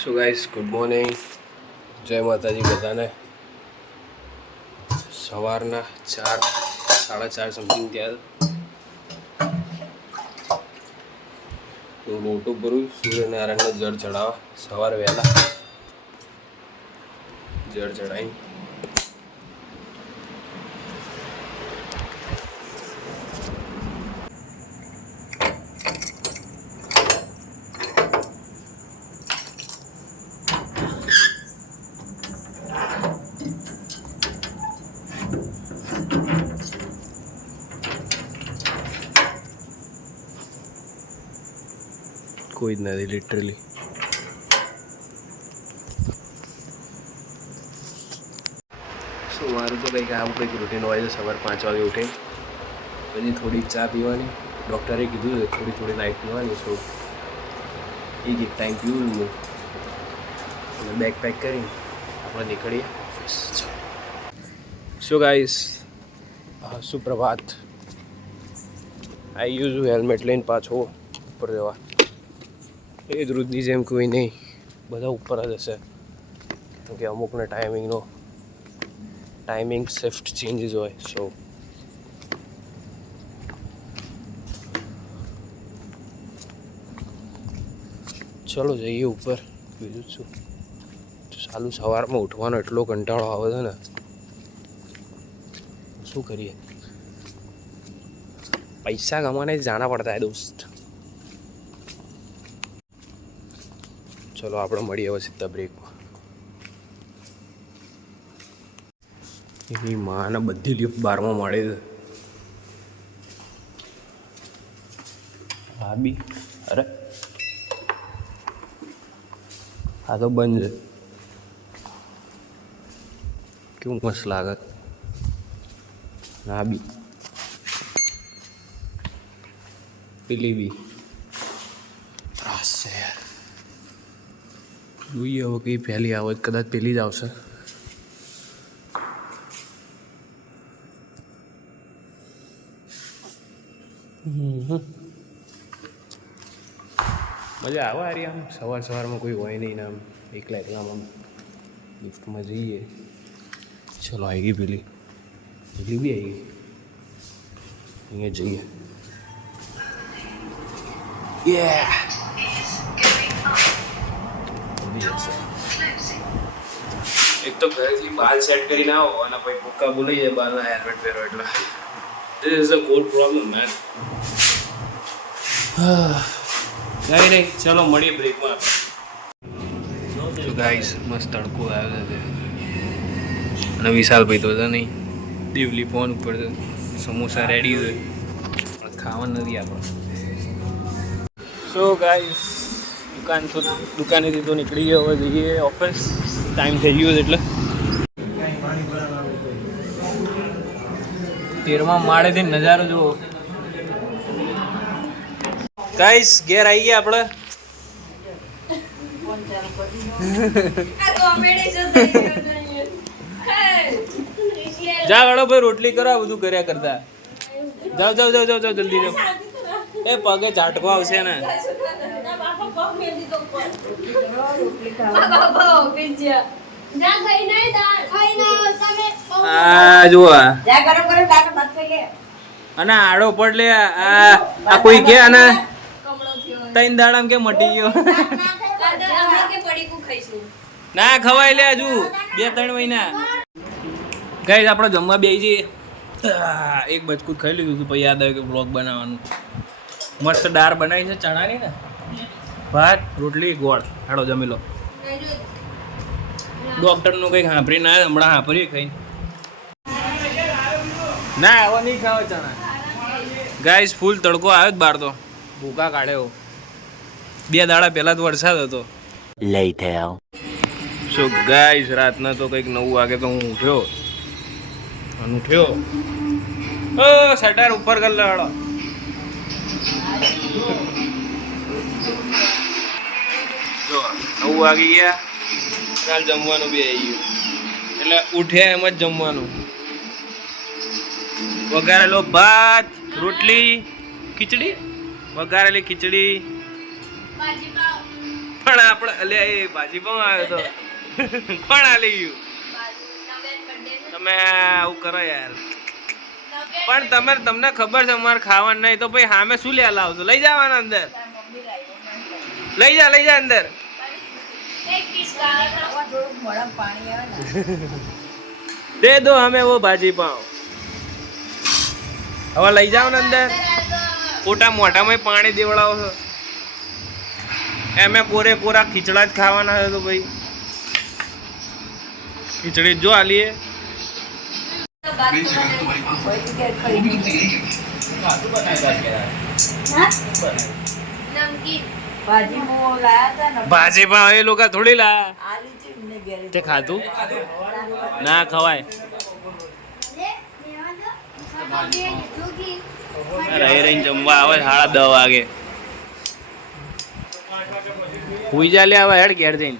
So guys good morning, જય માતાજી બધાને. સવારના 4 4:30 સમથિંગ થયા. હું મોટું ભરું સૂર્યનારાયણને જળ ચડાવવા સવારે વહેલા જળ ચડાવી કોઈ જ નથી લિટરલી. સો મારું તો કંઈક આમ કંઈક રૂટીન હોય છે. સવારે 5 વાગે ઉઠે પછી થોડી ચા પીવાની. ડૉક્ટરે કીધું છે થોડી લાઈટ પીવાની. સો એક ટાઈમ પીવું હું અને બેગ પેક કરીને આપણે નીકળીએ ઓફિસ. So guys સુપ્રભાત. આવી ગયું છું હેલ્મેટ લઈને પાછો ઉપર જવા. એ જ રોજની જેમ કોઈ નહીં, બધા ઉપર જ હશે કેમ કે અમુકને ટાઈમિંગ શિફ્ટ ચેન્જીસ હોય. સો ચલો જઈએ ઉપર. બીજું શું, સાલું સવારમાં ઉઠવાનો એટલો કંટાળો આવે છે ને, શું કરીએ. પૈસા કમાને જાના પડતા હે દોસ્ત. ચલો આપણે મળીએ હવે સીધા બ્રેકમાં. એની માને બધી લિફ્ટ 12માં મળે છે. હા બી અરે હા તો બંધ છે. કેવું મસ્ત લાગે. ના બી પેલી બી ત્રાસ છે યાર. જોઈએ હવે કઈ પહેલી આવે, કદાચ પેલી જ આવશે. મજા આવે યાર. આમ સવારમાં કોઈ હોય નહીં ને આમ એકલા આમ લિફ્ટમાં જઈએ. ચલો આવી ગઈ પેલી બી આવી ગઈ. અહીંયા જઈએ. એક તો ઘરેથી બાલ સેટ કરીને આવો અને પછી ભૂક્કા બોલાઈ જાય બાલના હેલ્મેટ પહેરો એટલે this is a core problem man. કંઈ નહીં, ચલો મળીએ બ્રેકમાં. તો ગાઈસ મસ્ત તડકો આવ્યો છે અને વિશાલભાઈ તો નહીં, દેવલી ફોન ઉપર છે. સમોસા રેડી છે પણ ખાવાનું નથી આપણે. સો ગાઈસ દુકાનેથી તો નીકળી ગયો. હવે જઈએ ઓફિસ. ટાઈમ થઈ ગયો છે એટલે 13મા માળેથી નજારો જુઓ. ગાઈસ ઘેર આવી ગયા આપણે. જા વાળો ભાઈ રોટલી કરો, આ બધું કર્યા કરતા. જાઓ જલ્દી જાઓ. એ પગે ઝાટકો આવશે ને. આ જુઓ અને આડો પડ લે. આ કોઈ કે અને 3 દાડામાં કે મટી ગયો. ના ખવાય લે હજુ 2-3 મહિના. ગાઈસ આપણે જમવા બેસી જઈએ. એક બચકું ખાઈ લીધું હતું પછી યાદ આવ્યું કે બ્લોગ બનાવવાનું. મસ્ત દાળ બનાવી છે ચણાની ને, ભાત રોટલી ગોળ. હાડો જમી લો. ડૉક્ટરનું કંઈક સાંભળી ના હમણાં સાંભળીએ ખાઈને. ના હવે નહીં ખાવા ચણા. ગાઈસ ફૂલ તડકો આવ્યો જ બહાર તો ભૂકા કાઢ્યો. 2 દાડા પહેલા તો વરસાદ હતો. સો ગાઈસ રાતના તો કંઈક 9 વાગે તો હું ઉઠ્યો. ઓ શટર ઉપર કર લો. હાડો 9 વાગી ગયા. કાલ જમવાનું બી આવી ગયું એટલે ઉઠ્યા એમ જ જમવાનું. વઘારેલો ભાત રોટલી ખીચડી, વઘારેલી ખીચડી, પણ આપણે અલ્યા એ ભાજી પણ આવ્યો તો પણ આલી ગયું તમે આવું કરો યાર પણ તમને ખબર છે અમારે ખાવાનું નહીં તો ભાઈ સામે શું લે લાવશો લઈ જવાના અંદર લઈ જા અંદર દે દો હમે વો ભાજી પાવ હવે લઈ જાઓ ને અંદર ખોટા મોઢામાં પાણી દેવડાવો છો એમે પૂરેપૂરા ખીચડા જ ખાવાના છે તો ભાઈ ખીચડી જો આલીએ ભાજી પાવ એ લોકો થોડી લાયા તે ખાધું ના ખવાય રહીને જમવા આવે 10:30 વાગે હુઈ જા લે હવે હેડ ઘેર જઈને